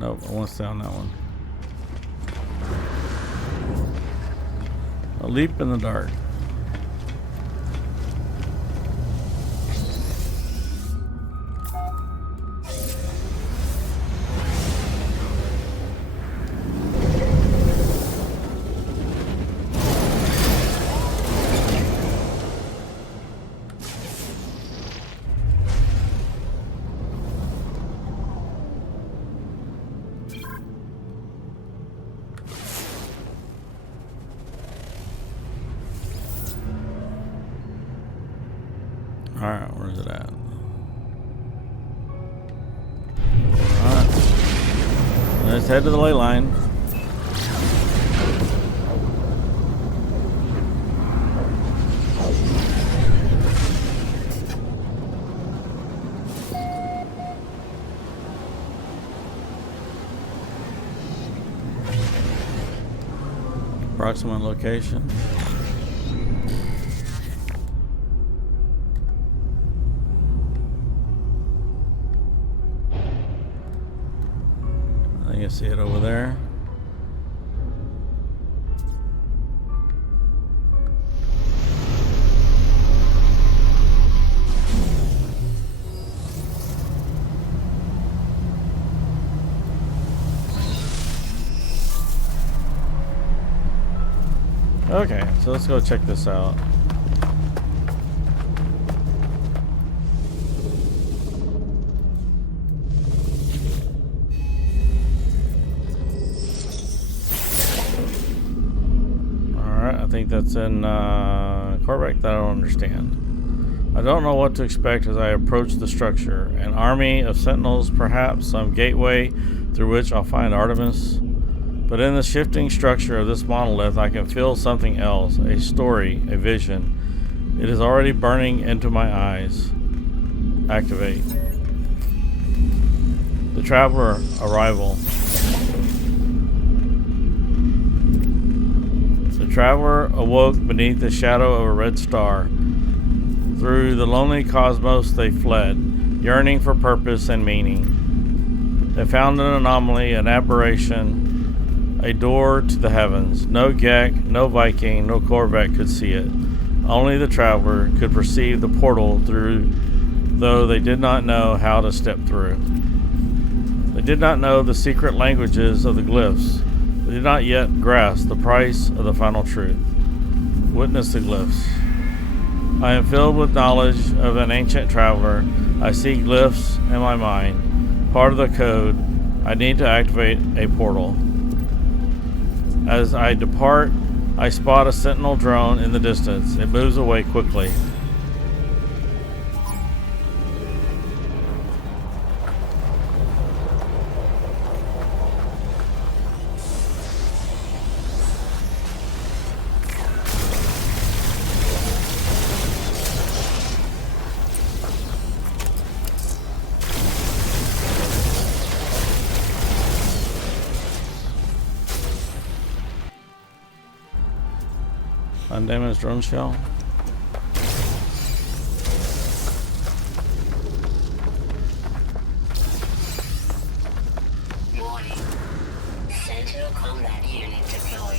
Nope, I want to stay on that one. A leap in the dark. Alright, where's it at? Alright. Let's head to the ley line. Approximate location. You see it over there. Okay, so let's go check this out. I think that's in Corvette that I don't understand. I don't know what to expect as I approach the structure. An army of sentinels, perhaps some gateway through which I'll find Artemis. But in the shifting structure of this monolith, I can feel something else, a story, a vision. It is already burning into my eyes. Activate. The Traveler arrival. The Traveler awoke beneath the shadow of a red star. Through the lonely cosmos they fled, yearning for purpose and meaning. They found an anomaly, an aberration, a door to the heavens. No Gek, no Viking, no Corvette could see it. Only the Traveler could perceive the portal through, though they did not know how to step through. They did not know the secret languages of the glyphs. They did not yet grasp the price of the final truth. Witness the glyphs. I am filled with knowledge of an ancient traveler. I see glyphs in my mind. Part of the code. I need to activate a portal. As I depart, I spot a sentinel drone in the distance. It moves away quickly. Undamaged drone shell. Warning. Sentinel combat unit deployed.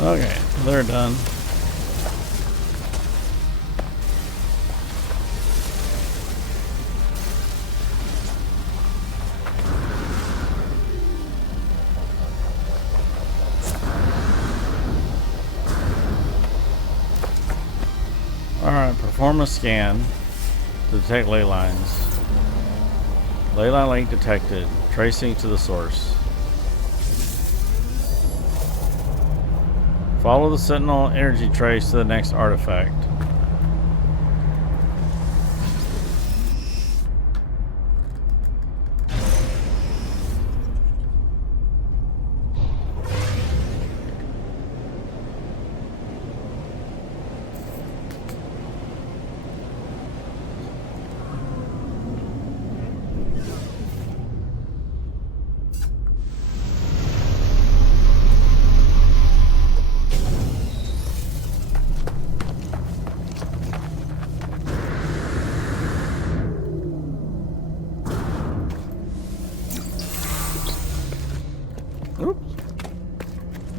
Okay, they're done. Alright, perform a scan to detect ley lines. Ley line link detected. Tracing to the source. Follow the Sentinel energy trace to the next artifact.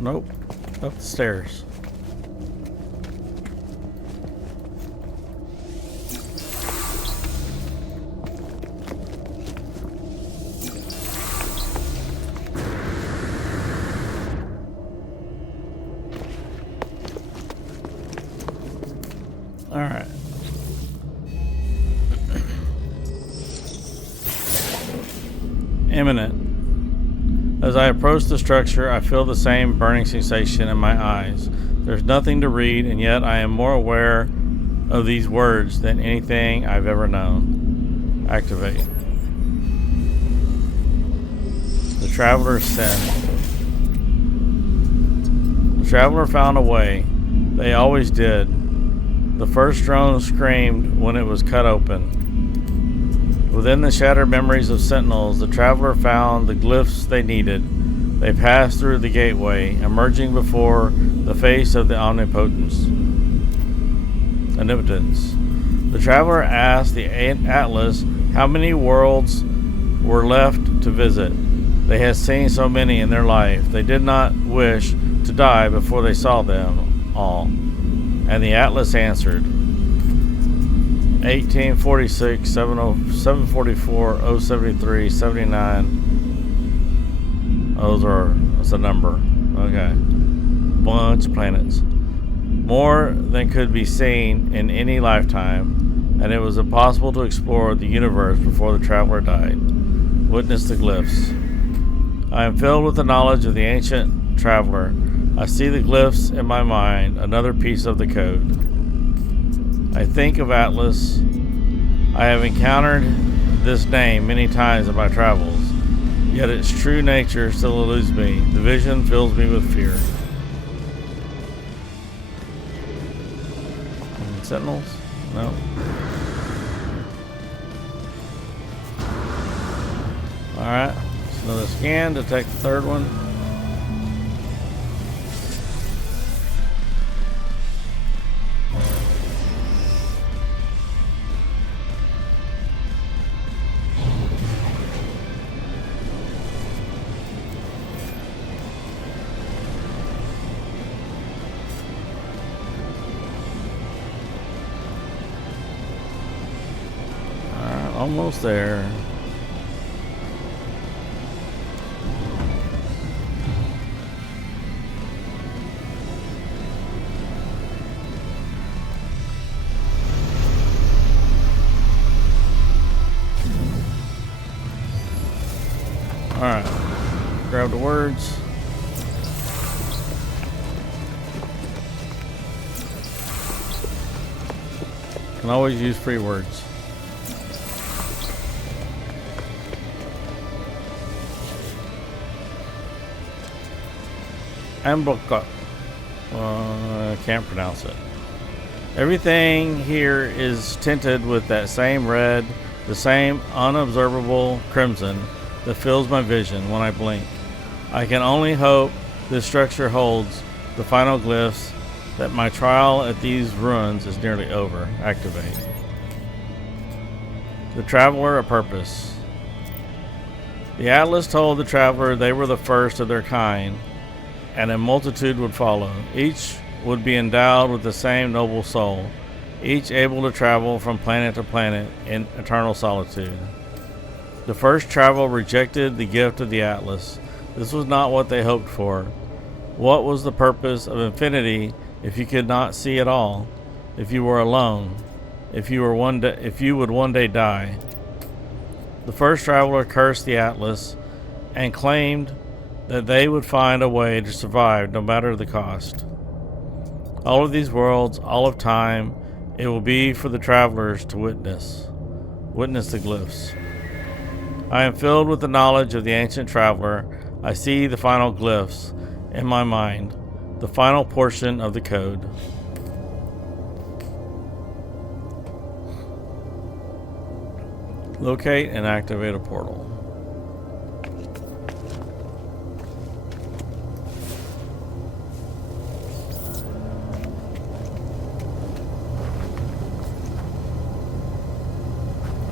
Nope. Up the stairs. All right. Imminent. As I approach the structure, I feel the same burning sensation in my eyes. There's nothing to read, and yet I am more aware of these words than anything I've ever known. Activate. The Traveler's Sin. The Traveler found a way. They always did. The first drone screamed when it was cut open. Within the shattered memories of Sentinels, the Traveler found the glyphs they needed. They passed through the gateway, emerging before the face of the Omnipotence. The Traveler asked the Atlas how many worlds were left to visit. They had seen so many in their life. They did not wish to die before they saw them all. And the Atlas answered, 1846, 744, 073, 79. That's a number. Okay. Bunch of planets. More than could be seen in any lifetime, and it was impossible to explore the universe before the Traveler died. Witness the glyphs. I am filled with the knowledge of the ancient Traveler. I see the glyphs in my mind, another piece of the code. I think of Atlas. I have encountered this name many times in my travels, yet its true nature still eludes me. The vision fills me with fear. Sentinels? No. Alright, so another scan, detect the third one. Almost there. Alright. Grab the words. Can always use free words. Ambulka. I can't pronounce it. Everything here is tinted with that same red, the same unobservable crimson that fills my vision when I blink. I can only hope this structure holds the final glyphs, that my trial at these ruins is nearly over. Activate. The Traveler a purpose. The Atlas told the Traveler they were the first of their kind, and a multitude would follow. Each would be endowed with the same noble soul, each able to travel from planet to planet in eternal solitude. The first travel rejected the gift of the Atlas. This was not what they hoped for. What was the purpose of infinity if you could not see it all? If you were alone? If you would one day die? The first traveler cursed the Atlas and claimed that they would find a way to survive no matter the cost. All of these worlds, all of time, it will be for the travelers to witness. Witness the glyphs. I am filled with the knowledge of the ancient Traveler. I see the final glyphs in my mind, the final portion of the code. Locate and activate a portal.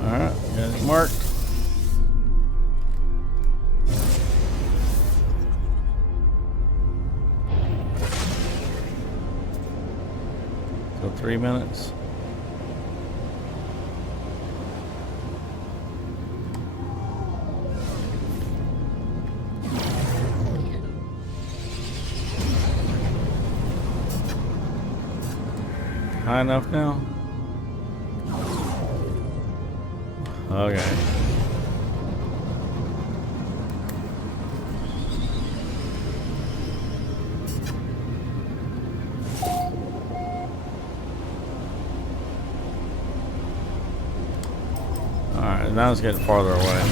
Alright, got it marked. 3 minutes. High enough now? Okay. Alright, now it's getting farther away.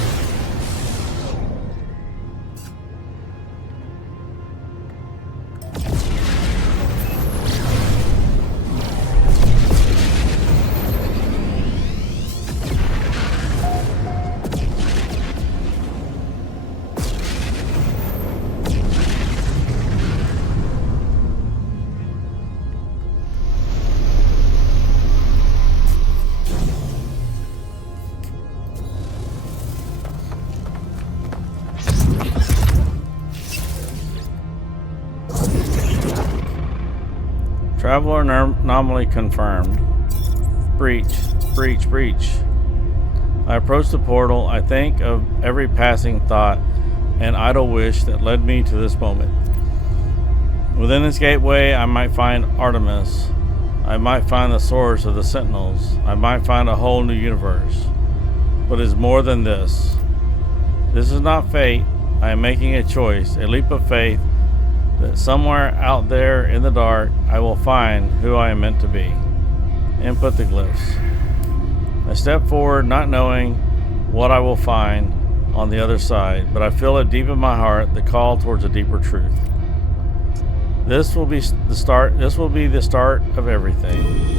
Traveler anomaly confirmed. Breach, breach, breach. I approach the portal. I think of every passing thought and idle wish that led me to this moment. Within this gateway, I might find Artemis. I might find the source of the Sentinels. I might find a whole new universe. But it's more than this. This is not fate. I am making a choice, a leap of faith, that somewhere out there in the dark, I will find who I am meant to be. Input the glyphs. I step forward, not knowing what I will find on the other side, but I feel it deep in my heart, the call towards a deeper truth. This will be the start. This will be the start of everything.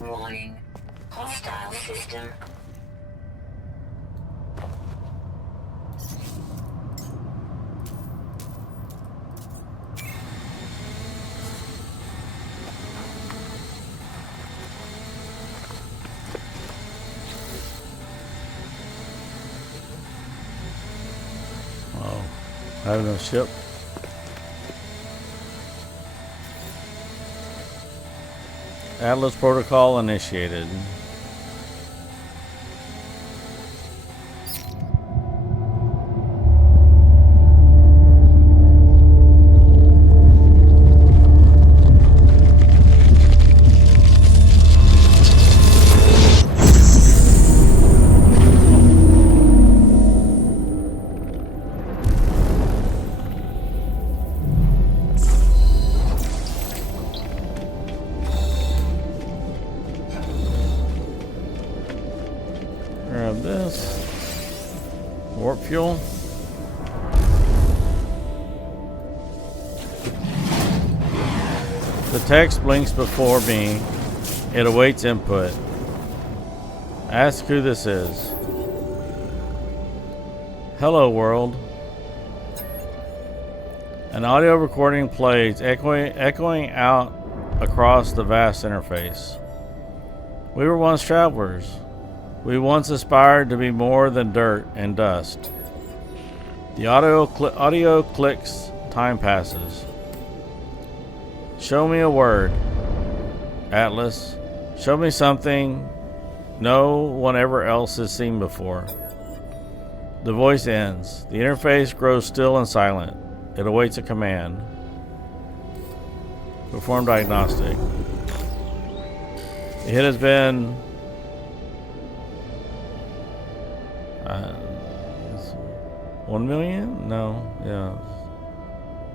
Warning. Hostile system. Oh, having a ship. Atlas protocol initiated. Grab this. Warp fuel. The text blinks before me. It awaits input. Ask who this is. Hello, world. An audio recording plays, echoing out across the vast interface. We were once travelers. We once aspired to be more than dirt and dust. The audio clicks, time passes. Show me a word, Atlas. Show me something no one ever else has seen before. The voice ends. The interface grows still and silent. It awaits a command. Perform diagnostic. The hit has been 1 million? No, yeah.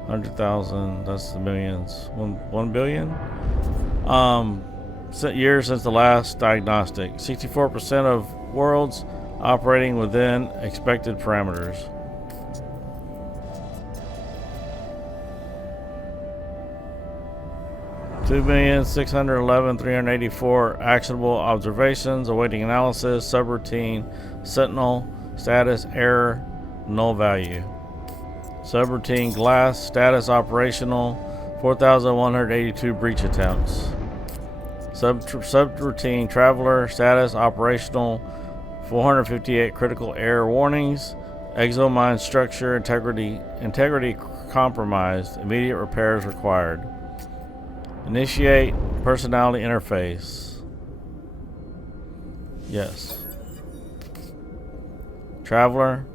100,000, that's the millions. 1 billion? Years since the last diagnostic. 64% of worlds operating within expected parameters. Two million 611,384 actionable observations awaiting analysis. Subroutine Sentinel status error null value. Subroutine glass status operational 4,182 breach attempts. Subroutine traveler status operational 458 critical error warnings. Exomine structure integrity compromised. Immediate repairs required. Initiate personality interface. Yes. Traveler.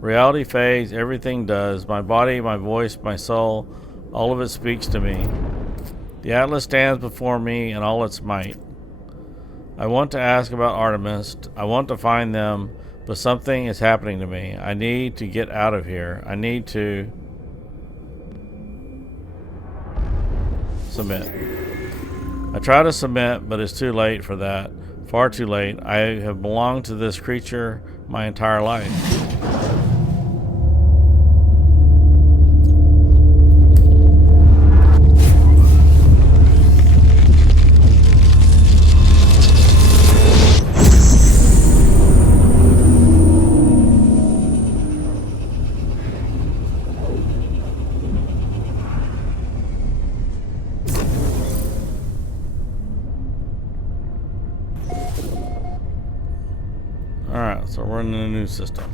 Reality fades, everything does. My body, my voice, my soul, all of it speaks to me. The Atlas stands before me in all its might. I want to ask about Artemis. I want to find them, but something is happening to me. I need to get out of here. I need to submit. I try to submit, but it's too late for that. Far too late. I have belonged to this creature my entire life. Alright, so we're in a new system.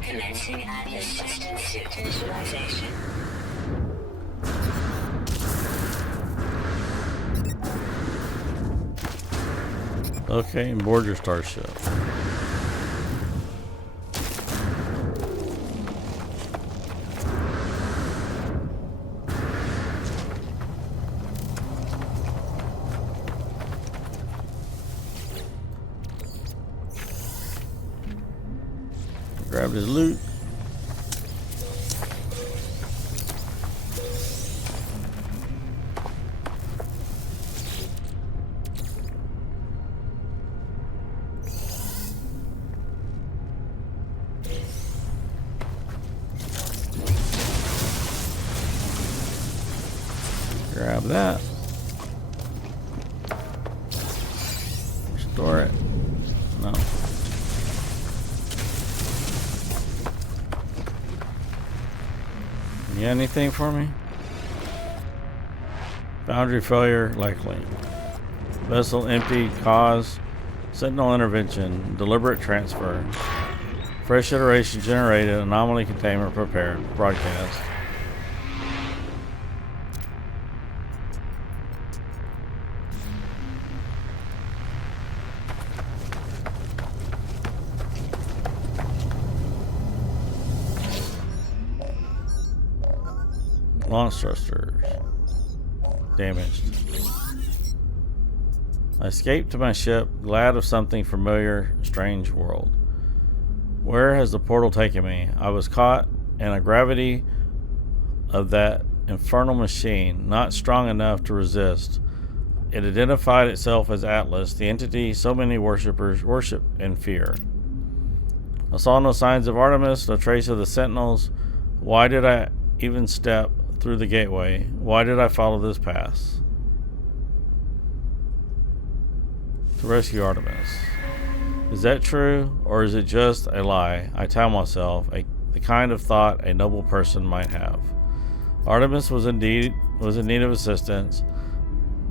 Commencing Atlas system suit initialization. Okay, and board your starship. Grabbed his loot. Grab that. Restore it. No. You got anything for me? Boundary failure likely. Vessel empty. Cause. Sentinel intervention. Deliberate transfer. Fresh iteration generated. Anomaly containment prepared. Broadcast. Launch thrusters damaged. I escaped to my ship, glad of something familiar, strange world. Where has the portal taken me? I was caught in a gravity of that infernal machine, not strong enough to resist. It identified itself as Atlas, the entity so many worshippers worship and fear. I saw no signs of Artemis, no trace of the Sentinels. Why did I even step through the gateway? Why did I follow this path? To rescue Artemis. Is that true, or is it just a lie? I tell myself, the kind of thought a noble person might have. Artemis was in need of assistance,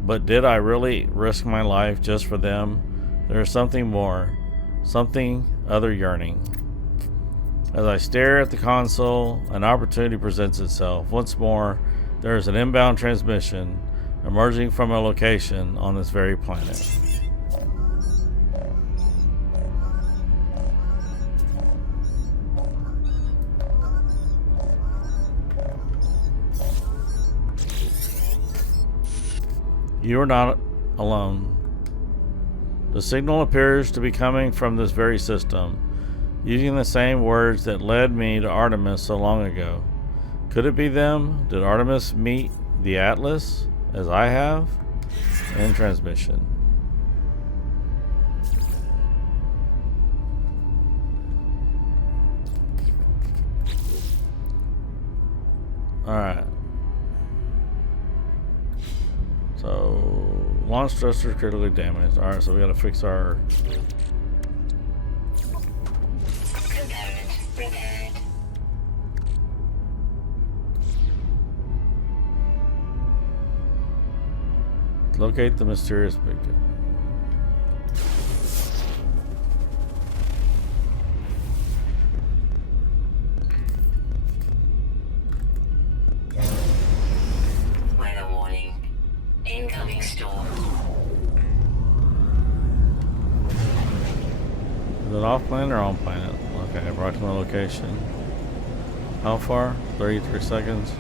but did I really risk my life just for them? There is something more, something other yearning. As I stare at the console, an opportunity presents itself. Once more, there is an inbound transmission emerging from a location on this very planet. You are not alone. The signal appears to be coming from this very system, using the same words that led me to Artemis so long ago. Could it be them? Did Artemis meet the Atlas, as I have? In transmission. Alright. So, launch thruster critically damaged. Alright, so we gotta fix our... Component repaired. Locate the mysterious beacon. Weather warning. Incoming storm. Is it off planet or on planet? Okay, approximate location. How far? 33 seconds.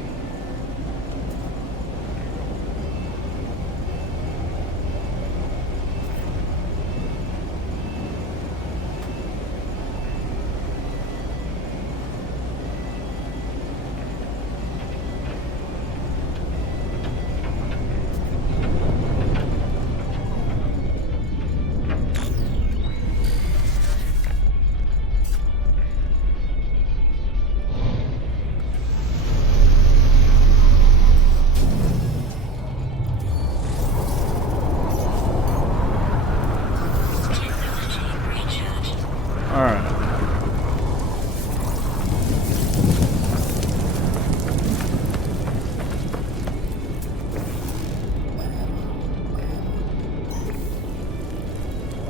Alright.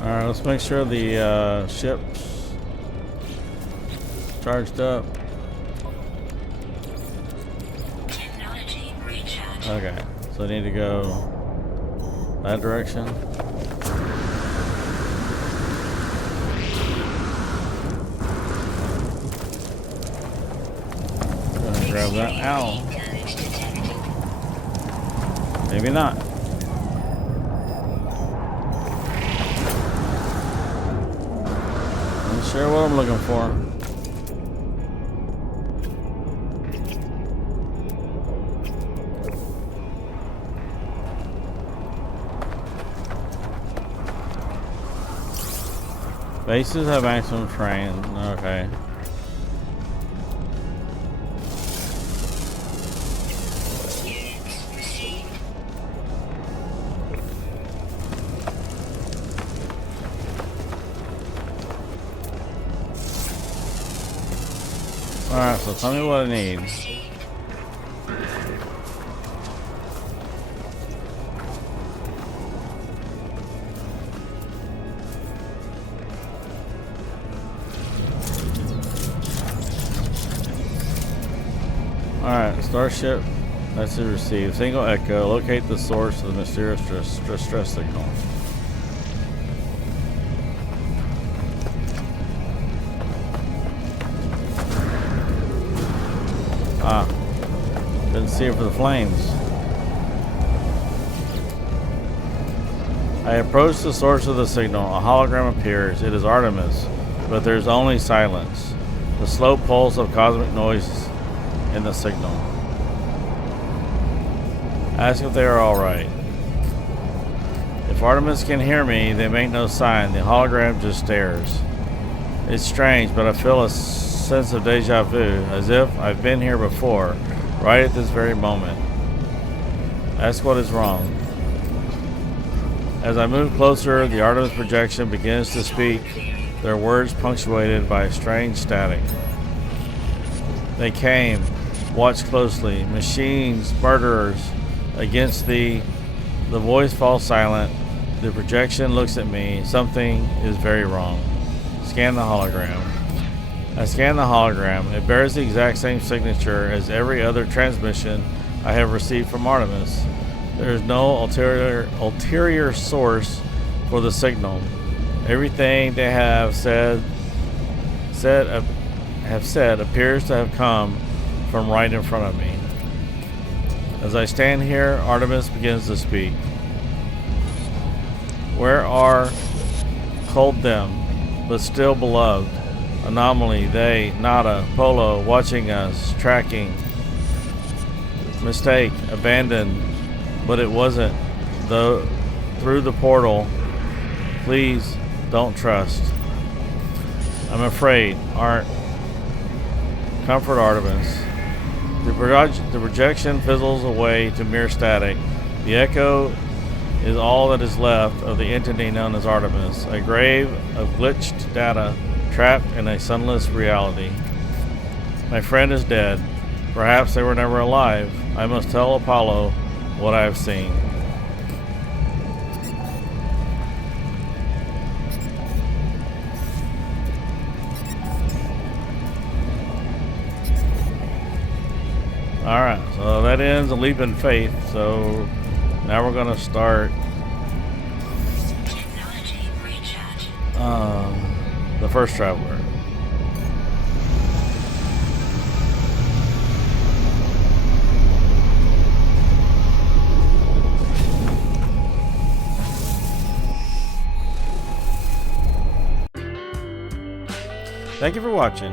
Alright, let's make sure the ship's charged up. Technology recharge. Okay, so I need to go that direction. Gonna grab that. Ow. Damage detected. Maybe not. Not sure what I'm looking for. Bases have maximum terrain. Okay. Units received. Alright, so tell me what I need. Received. Alright, Starship, message received. Single echo, locate the source of the mysterious stress signal. Ah, couldn't see it for the flames. I approach the source of the signal. A hologram appears. It is Artemis, but there's only silence. The slow pulse of cosmic noise in the signal. Ask if they are alright. If Artemis can hear me, they make no sign. The hologram just stares. It's strange, but I feel a sense of deja vu, as if I've been here before, right at this very moment. Ask what is wrong. As I move closer, the Artemis projection begins to speak, their words punctuated by strange static. They came. Watch closely. Machines, murderers, against thee. The voice falls silent. The projection looks at me. Something is very wrong. Scan the hologram. I scan the hologram. It bears the exact same signature as every other transmission I have received from Artemis. There is no ulterior source for the signal. Everything they have said appears to have come from right in front of me. As I stand here, Artemis begins to speak. Where are cold them, but still beloved? Anomaly, they, Nada, Polo, watching us, tracking. Mistake, abandoned, but it wasn't. Though through the portal, please don't trust. I'm afraid, aren't. Comfort Artemis. The projection fizzles away to mere static. The echo is all that is left of the entity known as Artemis, a grave of glitched data trapped in a sunless reality. My friend is dead. Perhaps they were never alive. I must tell Apollo what I have seen. Alright, so that ends a leap in faith. So now we're going to start Technology recharge. the first traveler. Thank you for watching.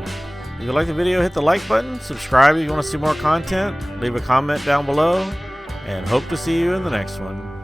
If you like the video, hit the like button, subscribe if you want to see more content, leave a comment down below, and hope to see you in the next one.